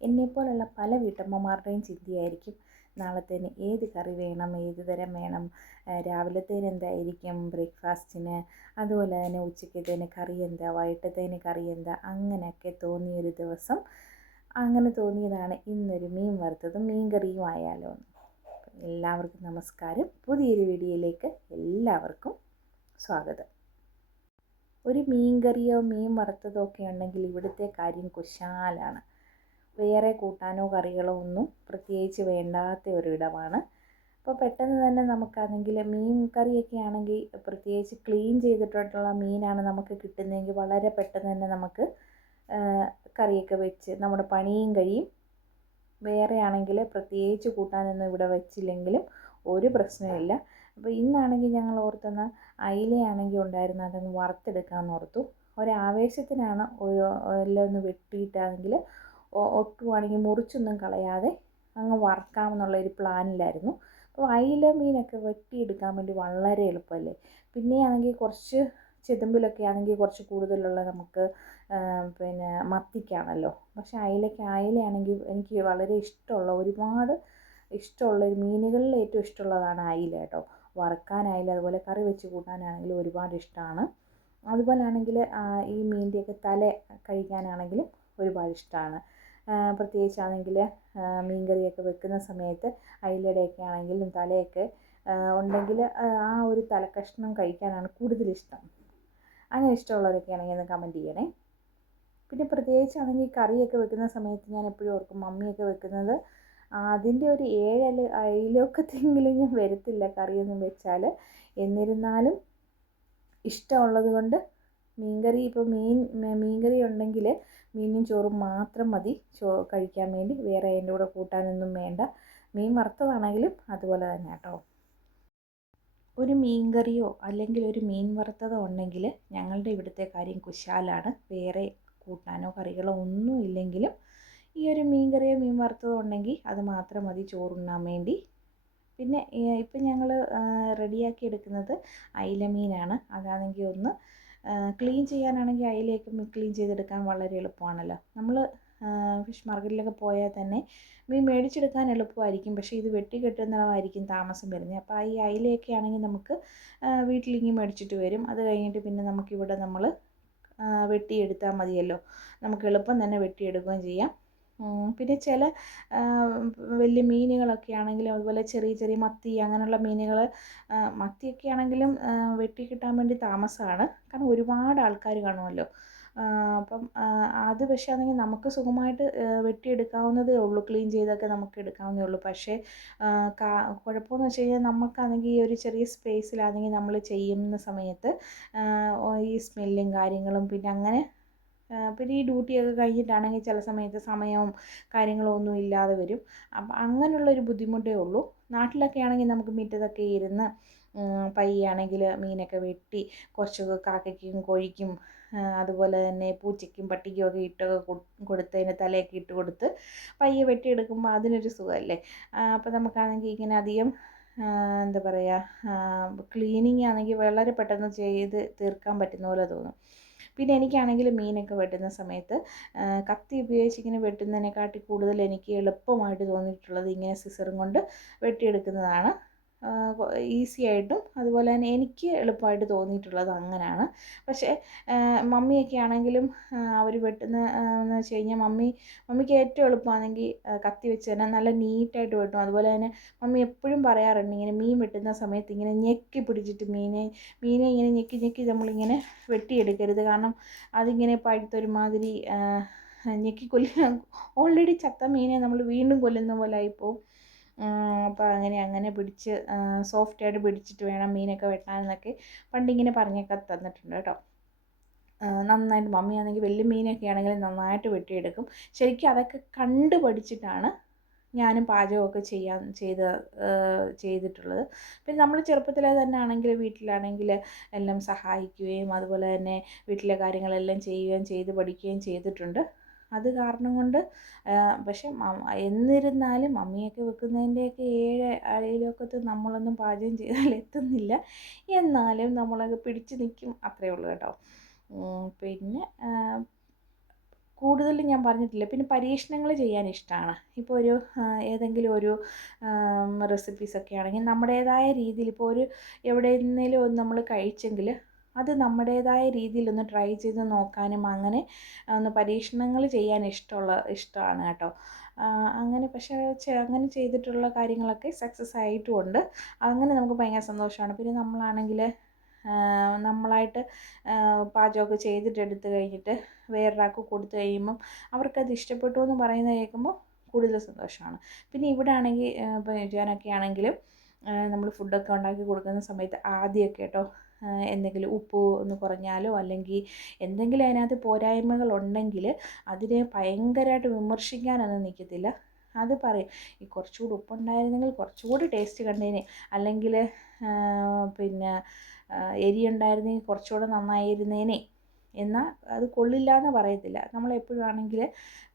എന്നെപ്പോലുള്ള പല വീട്ടമ്മമാരുടെയും ചിന്തയായിരിക്കും. നാളത്തേന് ഏത് കറി വേണം ഏത് തരം വേണം രാവിലത്തേന് എന്തായിരിക്കും ബ്രേക്ക്ഫാസ്റ്റിന് അതുപോലെ തന്നെ ഉച്ചക്കത്തേന് കറി എന്താ വൈകിട്ടത്തേന് കറി എന്താ അങ്ങനെയൊക്കെ തോന്നിയൊരു ദിവസം അങ്ങനെ തോന്നിയതാണ് ഇന്നൊരു മീൻ വറുത്തതും മീൻ കറിയും ആയാലോ. എല്ലാവർക്കും നമസ്കാരം. പുതിയൊരു വീഡിയോയിലേക്ക് എല്ലാവർക്കും സ്വാഗതം. ഒരു മീൻ കറിയോ മീൻ വറുത്തതോ ഒക്കെ ഉണ്ടെങ്കിൽ ഇവിടുത്തെ കാര്യം കുശാലാണ്. വേറെ കൂട്ടാനോ കറികളോ ഒന്നും പ്രത്യേകിച്ച് വേണ്ടാത്ത ഒരിടമാണ്. അപ്പോൾ പെട്ടെന്ന് തന്നെ നമുക്കാണെങ്കിൽ മീൻ കറിയൊക്കെ ആണെങ്കിൽ പ്രത്യേകിച്ച് ക്ലീൻ ചെയ്തിട്ടുള്ള മീനാണ് നമുക്ക് കിട്ടുന്നതെങ്കിൽ വളരെ പെട്ടെന്ന് തന്നെ നമുക്ക് കറിയൊക്കെ വെച്ച് നമ്മുടെ പണിയും കഴിയും. വേറെ ആണെങ്കിൽ പ്രത്യേകിച്ച് കൂട്ടാനൊന്നും ഇവിടെ വെച്ചില്ലെങ്കിലും ഒരു പ്രശ്നമില്ല അപ്പോൾ ഇന്നാണെങ്കിൽ ഞങ്ങൾ ഓർത്തുന്ന അയിലയാണെങ്കിൽ ഉണ്ടായിരുന്നു അതൊന്ന് വറുത്തെടുക്കാമെന്ന് ഓർത്തു. ഒരാവേശത്തിനാണ് ഒരു എല്ലാം ഒന്ന് വെട്ടിയിട്ടാണെങ്കിൽ ഒട്ടുവാണെങ്കിൽ മുറിച്ചൊന്നും കളയാതെ അങ്ങ് വറക്കാമെന്നുള്ള ഒരു പ്ലാനിലായിരുന്നു. അപ്പോൾ അയില മീനൊക്കെ വെട്ടിയെടുക്കാൻ വേണ്ടി വളരെ എളുപ്പമല്ലേ? പിന്നെയാണെങ്കിൽ കുറച്ച് ചെതുമ്പിലൊക്കെ ആണെങ്കിൽ കുറച്ച് കൂടുതലുള്ള നമുക്ക് പിന്നെ മത്തിക്കാണല്ലോ. പക്ഷേ അയിലയ്ക്ക് അയിലയാണെങ്കിൽ എനിക്ക് വളരെ ഇഷ്ടമുള്ള ഒരുപാട് ഇഷ്ടമുള്ള മീനുകളിൽ ഏറ്റവും ഇഷ്ടമുള്ളതാണ് അയില കേട്ടോ. വറുക്കാനായാലും അതുപോലെ കറി വെച്ച് കൂട്ടാനാണെങ്കിലും ഒരുപാട് ഇഷ്ടമാണ്. അതുപോലെ ആണെങ്കിൽ ഈ മീനിന്റെയൊക്കെ തല കഴിക്കാനാണെങ്കിലും ഒരുപാട് ഇഷ്ടമാണ്. പ്രത്യേകിച്ചാണെങ്കിൽ മീൻ കറിയൊക്കെ വെക്കുന്ന സമയത്ത് അയിലയുടെയൊക്കെ ആണെങ്കിലും തലയൊക്കെ ഉണ്ടെങ്കിൽ ആ ഒരു തലക്കഷ്ണം കഴിക്കാനാണ് കൂടുതലിഷ്ടം. അങ്ങനെ ഇഷ്ടമുള്ളവരൊക്കെ ആണെങ്കിൽ ഒന്ന് കമന്റ് ചെയ്യണേ. പിന്നെ പ്രത്യേകിച്ചാണെങ്കിൽ കറിയൊക്കെ വെക്കുന്ന സമയത്ത് ഞാൻ എപ്പോഴും ഓർക്കും മമ്മിയൊക്കെ വെക്കുന്നത് അതിന്റെ ഒരു ഏഴ് അയലൊക്കത്തെങ്കിലും ഞാൻ വരത്തില്ല കറിയൊന്നും വെച്ചാൽ. എന്നിരുന്നാലും ഇഷ്ടമുള്ളത് കൊണ്ട് മീൻകറി ഇപ്പോൾ മീൻ മീൻകറി ഉണ്ടെങ്കിൽ മീനും ചോറും മാത്രം മതി. ചോ കഴിക്കാൻ വേണ്ടി. വേറെ അതിന്റെ കൂടെ കൂട്ടാനൊന്നും വേണ്ട. മീൻ വറുത്തതാണെങ്കിലും അതുപോലെ തന്നെ കേട്ടോ. ഒരു മീൻ കറിയോ അല്ലെങ്കിൽ ഒരു മീൻ വറുത്തതോ ഉണ്ടെങ്കിൽ ഞങ്ങളുടെ ഇവിടുത്തെ കാര്യം കുശാലാണ്. വേറെ കൂട്ടാനോ കറികളോ ഒന്നും ഇല്ലെങ്കിലും ഈ ഒരു മീൻ കറിയോ മീൻ വറുത്തതോ ഉണ്ടെങ്കിൽ അത് മാത്രം മതി ചോറുണ്ണാൻ വേണ്ടി. പിന്നെ ഇപ്പം ഞങ്ങൾ റെഡിയാക്കി എടുക്കുന്നത് അയില മീനാണ്. അതാണെങ്കിൽ ഒന്ന് ക്ലീൻ ചെയ്യാനാണെങ്കിൽ അയിലയൊക്കെ ക്ലീൻ ചെയ്തെടുക്കാൻ വളരെ എളുപ്പമാണല്ലോ. നമ്മൾ ഫിഷ് മാർക്കറ്റിലൊക്കെ പോയാൽ തന്നെ മീൻ മേടിച്ചെടുക്കാൻ എളുപ്പമായിരിക്കും. പക്ഷേ ഇത് വെട്ടി കെട്ടുന്നതായിരിക്കും താമസം വരുന്നത്. അപ്പോൾ ഈ അയിലയൊക്കെ ആണെങ്കിൽ നമുക്ക് വീട്ടിലിങ്ങി മേടിച്ചിട്ട് വരും. അത് കഴിഞ്ഞിട്ട് പിന്നെ നമുക്കിവിടെ നമ്മൾ വെട്ടിയെടുത്താൽ മതിയല്ലോ. നമുക്ക് എളുപ്പം തന്നെ വെട്ടിയെടുക്കുകയും ചെയ്യാം. പിന്നെ ചില വലിയ മീനുകളൊക്കെ ആണെങ്കിലും അതുപോലെ ചെറിയ ചെറിയ മത്തി അങ്ങനെയുള്ള മീനുകൾ മത്തിയൊക്കെ ആണെങ്കിലും വെട്ടി കിട്ടാൻ വേണ്ടി താമസമാണ് കാരണം ഒരുപാട് ആൾക്കാർ കാണുമല്ലോ. അപ്പം അത് പക്ഷേ ആണെങ്കിൽ നമുക്ക് സുഖമായിട്ട് വെട്ടിയെടുക്കാവുന്നതേ ഉള്ളൂ. ക്ലീൻ ചെയ്തൊക്കെ നമുക്ക് എടുക്കാവുന്നതേ ഉള്ളൂ. പക്ഷേ കാ കുഴപ്പമെന്ന് വെച്ച് കഴിഞ്ഞാൽ നമുക്കാണെങ്കിൽ ഈ ഒരു ചെറിയ സ്പേസിലാണെങ്കിൽ നമ്മൾ ചെയ്യുന്ന സമയത്ത് ഈ സ്മെല്ലും കാര്യങ്ങളും പിന്നെ അങ്ങനെ പിന്നെ ഈ ഡ്യൂട്ടിയൊക്കെ കഴിഞ്ഞിട്ടാണെങ്കിൽ ചില സമയത്ത് സമയവും കാര്യങ്ങളും ഒന്നും ഇല്ലാതെ വരും. അപ്പം അങ്ങനെയുള്ളൊരു ബുദ്ധിമുട്ടേ ഉള്ളൂ. നാട്ടിലൊക്കെ ആണെങ്കിൽ നമുക്ക് മുറ്റത്തൊക്കെ ഇരുന്ന് പയ്യാണെങ്കിൽ മീനൊക്കെ വെട്ടി കുറച്ച് കാക്കയ്ക്കും കോഴിക്കും അതുപോലെ തന്നെ പൂച്ചയ്ക്കും പട്ടിക്കും ഒക്കെ ഇട്ടൊക്കെ കൊടുത്ത് അതിന്റെ തലയൊക്കെ ഇട്ട് കൊടുത്ത് പയ്യെ വെട്ടിയെടുക്കുമ്പോൾ അതിനൊരു സുഖമല്ലേ? അപ്പോൾ നമുക്കാണെങ്കിൽ ഇങ്ങനെ അധികം എന്താ പറയുക ക്ലീനിങ് ആണെങ്കിൽ വളരെ പെട്ടെന്ന് ചെയ്ത് തീർക്കാൻ പറ്റുന്ന പോലെ തോന്നും. പിന്നെ എനിക്കാണെങ്കിൽ മീനൊക്കെ വെട്ടുന്ന സമയത്ത് കത്തി ഉപയോഗിച്ച് ഇങ്ങനെ വെട്ടുന്നതിനെക്കാട്ടി കൂടുതൽ എനിക്ക് എളുപ്പമായിട്ട് തോന്നിയിട്ടുള്ളത് ഇങ്ങനെ സിസറും കൊണ്ട് വെട്ടിയെടുക്കുന്നതാണ്. ഈസി ആയിട്ടും അതുപോലെ തന്നെ എനിക്ക് എളുപ്പമായിട്ട് തോന്നിയിട്ടുള്ളത് അങ്ങനെയാണ് പക്ഷേ മമ്മിയൊക്കെ ആണെങ്കിലും അവർ വെട്ടുന്ന എന്ന് വെച്ച് കഴിഞ്ഞാൽ മമ്മി മമ്മിക്ക് ഏറ്റവും എളുപ്പമാണെങ്കിൽ കത്തി വെച്ച് തന്നെ നല്ല നീറ്റായിട്ട് വെട്ടും. അതുപോലെ തന്നെ മമ്മി എപ്പോഴും പറയാറുണ്ട് ഇങ്ങനെ മീൻ വെട്ടുന്ന സമയത്ത് ഇങ്ങനെ ഞെക്കി പിടിച്ചിട്ട് മീനെ മീനെ ഇങ്ങനെ ഞെക്കി ഞെക്കി നമ്മളിങ്ങനെ വെട്ടിയെടുക്കരുത്. കാരണം അതിങ്ങനെ പഴുത്തൊരുമാതിരി ഞെക്കി കൊല്ലുക ഓൾറെഡി ചത്ത മീനെ നമ്മൾ വീണ്ടും കൊല്ലുന്ന പോലെ ആയിപ്പോവും അപ്പോൾ അങ്ങനെ അങ്ങനെ പിടിച്ച് സോഫ്റ്റായിട്ട് പിടിച്ചിട്ട് വേണം മീനൊക്കെ വെട്ടാനെന്നൊക്കെ പണ്ടിങ്ങനെ പറഞ്ഞൊക്കെ തന്നിട്ടുണ്ട് കേട്ടോ. നന്നായിട്ട് മമ്മിയാണെങ്കിൽ വലിയ മീനൊക്കെ ആണെങ്കിൽ നന്നായിട്ട് വെട്ടിയെടുക്കും. ശരിക്കും അതൊക്കെ കണ്ട് പഠിച്ചിട്ടാണ് ഞാനും പാചകമൊക്കെ ചെയ്യാൻ ചെയ്ത് ചെയ്തിട്ടുള്ളത്. പിന്നെ നമ്മൾ ചെറുപ്പത്തിലെ തന്നെ ആണെങ്കിൽ വീട്ടിലാണെങ്കിൽ എല്ലാം സഹായിക്കുകയും അതുപോലെ തന്നെ വീട്ടിലെ കാര്യങ്ങളെല്ലാം ചെയ്യുകയും ചെയ്ത് പഠിക്കുകയും ചെയ്തിട്ടുണ്ട്. അത് കാരണം കൊണ്ട് പക്ഷെ എന്നിരുന്നാലും അമ്മിയൊക്കെ വെക്കുന്നതിന്റെയൊക്കെ ഏഴ് അയൽവക്കത്ത് നമ്മളൊന്നും പാചകം ചെയ്താൽ എത്തുന്നില്ല. എന്നാലും നമ്മളൊക്കെ പിടിച്ച് നിൽക്കും. അത്രയേ ഉള്ളൂ കേട്ടോ. പിന്നെ കൂടുതലും ഞാൻ പറഞ്ഞിട്ടില്ല. പിന്നെ പരീക്ഷണങ്ങൾ ചെയ്യാൻ ഇഷ്ടമാണ്. ഇപ്പോൾ ഒരു ഏതെങ്കിലും ഒരു റെസിപ്പീസൊക്കെ ആണെങ്കിൽ നമ്മുടേതായ രീതിയിൽ ഇപ്പോൾ ഒരു എവിടെ നിന്നെങ്കിലും ഒന്ന് നമ്മൾ കഴിച്ചെങ്കിൽ അത് നമ്മുടേതായ രീതിയിലൊന്ന് ട്രൈ ചെയ്ത് നോക്കാനും അങ്ങനെ ഒന്ന് പരീക്ഷണങ്ങൾ ചെയ്യാൻ ഇഷ്ടമുള്ള ഇഷ്ടമാണ് കേട്ടോ. അങ്ങനെ പക്ഷേ അങ്ങനെ ചെയ്തിട്ടുള്ള കാര്യങ്ങളൊക്കെ സക്സസ് ആയിട്ടുമുണ്ട്. അങ്ങനെ നമുക്ക് ഭയങ്കര സന്തോഷമാണ്. പിന്നെ നമ്മളാണെങ്കിൽ നമ്മളായിട്ട് പാചകമൊക്കെ ചെയ്തിട്ട് എടുത്ത് കഴിഞ്ഞിട്ട് വേറൊരാൾക്ക് കൊടുത്തു കഴിയുമ്പം അവർക്കത് ഇഷ്ടപ്പെട്ടു എന്ന് പറയുന്നത് കേൾക്കുമ്പോൾ കൂടുതൽ സന്തോഷമാണ്. പിന്നെ ഇവിടെ ആണെങ്കിൽ ഇപ്പോൾ ഞാനൊക്കെ ആണെങ്കിലും നമ്മൾ ഫുഡൊക്കെ ഉണ്ടാക്കി കൊടുക്കുന്ന സമയത്ത് ആദ്യമൊക്കെ കേട്ടോ എന്തെങ്കിലും ഉപ്പ് ഒന്ന് കുറഞ്ഞാലോ? അല്ലെങ്കിൽ എന്തെങ്കിലും അതിനകത്ത് പോരായ്മകൾ ഉണ്ടെങ്കിൽ അതിനെ ഭയങ്കരമായിട്ട് വിമർശിക്കാനൊന്നും നിൽക്കത്തില്ല അത് പറയും. ഈ കുറച്ചുകൂടി ഉപ്പുണ്ടായിരുന്നെങ്കിൽ കുറച്ചുകൂടി ടേസ്റ്റ് കണ്ടേനെ. അല്ലെങ്കിൽ പിന്നെ എരി ഉണ്ടായിരുന്നെങ്കിൽ കുറച്ചുകൂടെ നന്നായിരുന്നേനെ. എന്നാൽ അത് കൊള്ളില്ല എന്ന് പറയത്തില്ല. നമ്മൾ എപ്പോഴും ആണെങ്കിൽ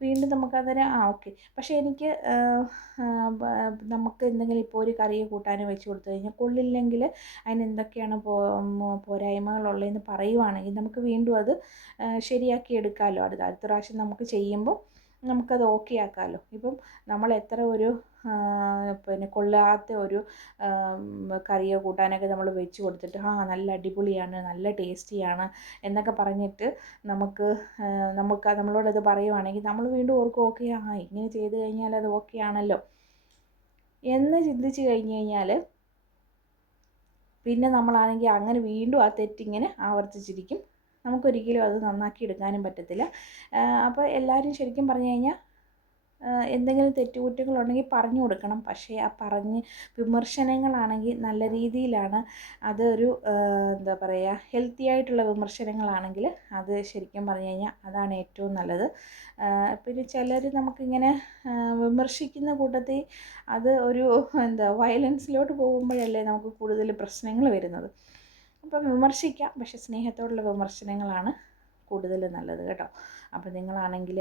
വീണ്ടും നമുക്കതിന് ആ ഓക്കെ. പക്ഷേ എനിക്ക് നമുക്ക് എന്തെങ്കിലും ഇപ്പോൾ ഒരു കറി കൂട്ടാനോ വെച്ച് കൊടുത്തു കഴിഞ്ഞാൽ കൊള്ളില്ലെങ്കിൽ അതിന് എന്തൊക്കെയാണ് പോരായ്മകളുള്ളതെന്ന് പറയുവാണെങ്കിൽ നമുക്ക് വീണ്ടും അത് ശരിയാക്കി എടുക്കാമല്ലോ അടുത്ത അടുത്ത പ്രാവശ്യം നമുക്ക് ചെയ്യുമ്പോൾ നമുക്കത് ഓക്കെ ആക്കാമല്ലോ ഇപ്പം നമ്മൾ എത്ര ഒരു പിന്നെ കൊള്ളാത്ത ഒരു കറിയോ കൂട്ടാനൊക്കെ നമ്മൾ വെച്ച് കൊടുത്തിട്ട് ആ നല്ല അടിപൊളിയാണ് നല്ല ടേസ്റ്റിയാണ് എന്നൊക്കെ പറഞ്ഞിട്ട് നമുക്ക് നമുക്ക് നമ്മളോടത് പറയുവാണെങ്കിൽ നമ്മൾ വീണ്ടും ഓർക്കും ഓക്കെ ആ ഇങ്ങനെ ചെയ്ത് കഴിഞ്ഞാൽ അത് ഓക്കെ ആണല്ലോ എന്ന് ചിന്തിച്ച് കഴിഞ്ഞ് കഴിഞ്ഞാൽ പിന്നെ നമ്മളാണെങ്കിൽ അങ്ങനെ വീണ്ടും ആ തെറ്റിങ്ങനെ ആവർത്തിച്ചിരിക്കും. നമുക്കൊരിക്കലും അത് നന്നാക്കി എടുക്കാനും പറ്റത്തില്ല. അപ്പോൾ എല്ലാവരും ശരിക്കും പറഞ്ഞു കഴിഞ്ഞാൽ എന്തെങ്കിലും തെറ്റുകുറ്റങ്ങളുണ്ടെങ്കിൽ പറഞ്ഞു കൊടുക്കണം. പക്ഷേ ആ പറഞ്ഞ് വിമർശനങ്ങളാണെങ്കിൽ നല്ല രീതിയിലാണ് അതൊരു എന്താ പറയുക ഹെൽത്തി ആയിട്ടുള്ള വിമർശനങ്ങളാണെങ്കിൽ അത് ശരിക്കും പറഞ്ഞു കഴിഞ്ഞാൽ അതാണ് ഏറ്റവും നല്ലത്. പിന്നെ ചിലർ നമുക്കിങ്ങനെ വിമർശിക്കുന്ന കൂട്ടത്തിൽ അത് ഒരു എന്താ വയലൻസിലോട്ട് പോകുമ്പോഴല്ലേ നമുക്ക് കൂടുതൽ പ്രശ്നങ്ങൾ വരുന്നത്. അപ്പം വിമർശിക്കാം. പക്ഷേ സ്നേഹത്തോടുള്ള വിമർശനങ്ങളാണ് കൂടുതൽ നല്ലത് കേട്ടോ. അപ്പോൾ നിങ്ങളാണെങ്കിൽ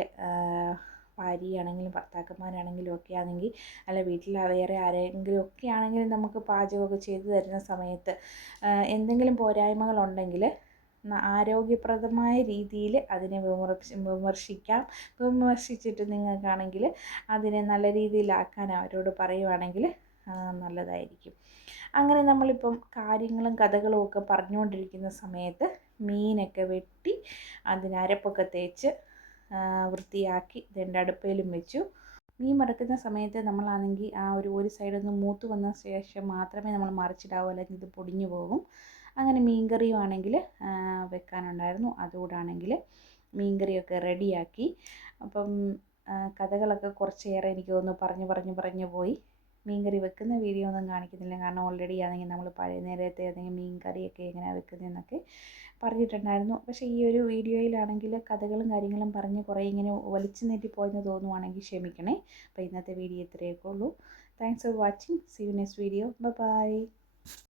ഭാര്യയാണെങ്കിലും ഭർത്താക്കന്മാരാണെങ്കിലും ഒക്കെ ആണെങ്കിൽ അല്ല വീട്ടിൽ വേറെ ആരെങ്കിലും ഒക്കെ ആണെങ്കിലും നമുക്ക് പാചകമൊക്കെ ചെയ്തു തരുന്ന സമയത്ത് എന്തെങ്കിലും പോരായ്മകളുണ്ടെങ്കിൽ ആരോഗ്യപ്രദമായ രീതിയിൽ അതിനെ വിമർശി വിമർശിക്കാം. വിമർശിച്ചിട്ട് നിങ്ങൾക്കാണെങ്കിൽ അതിനെ നല്ല രീതിയിലാക്കാൻ അവരോട് പറയുവാണെങ്കിൽ നല്ലതായിരിക്കും. അങ്ങനെ നമ്മളിപ്പം കാര്യങ്ങളും കഥകളും ഒക്കെ പറഞ്ഞുകൊണ്ടിരിക്കുന്ന സമയത്ത് മീനൊക്കെ വെട്ടി അതിന് അരപ്പൊക്കെ തേച്ച് വൃത്തിയാക്കി ഇതെന്റെ അടുപ്പയിലും വെച്ചു. മീൻ മറക്കുന്ന സമയത്ത് നമ്മളാണെങ്കിൽ ആ ഒരു ഒരു സൈഡിൽ നിന്ന് മൂത്ത് വന്ന ശേഷം മാത്രമേ നമ്മൾ മറിച്ചിടാവൂ അല്ലെങ്കിൽ ഇത് പൊടിഞ്ഞു പോകും. അങ്ങനെ മീൻകറിയും ആണെങ്കിൽ വെക്കാനുണ്ടായിരുന്നു. അതുകൂടാണെങ്കിൽ മീൻകറിയൊക്കെ റെഡിയാക്കി. അപ്പം കഥകളൊക്കെ കുറച്ചേറെ എനിക്ക് തോന്നുന്നു പറഞ്ഞു പറഞ്ഞു പറഞ്ഞു പോയി. മീൻകറി വെക്കുന്ന വീഡിയോ ഒന്നും കാണിക്കുന്നില്ല. കാരണം ഓൾറെഡി ആണെങ്കിൽ നമ്മൾ പഴയ നേരത്തെ ആണെങ്കിൽ മീൻ കറിയൊക്കെ എങ്ങനെയാണ് വെക്കുന്നതെന്നൊക്കെ പറഞ്ഞിട്ടുണ്ടായിരുന്നു. പക്ഷേ ഈ ഒരു വീഡിയോയിലാണെങ്കിൽ കഥകളും കാര്യങ്ങളും പറഞ്ഞ് കുറേ ഇങ്ങനെ വലിച്ചു നീട്ടി പോയെന്ന് തോന്നുവാണെങ്കിൽ ക്ഷമിക്കണേ. അപ്പോൾ ഇന്നത്തെ വീഡിയോ ഇത്രയൊക്കെ ഉള്ളൂ. Thanks for watching see you next video bye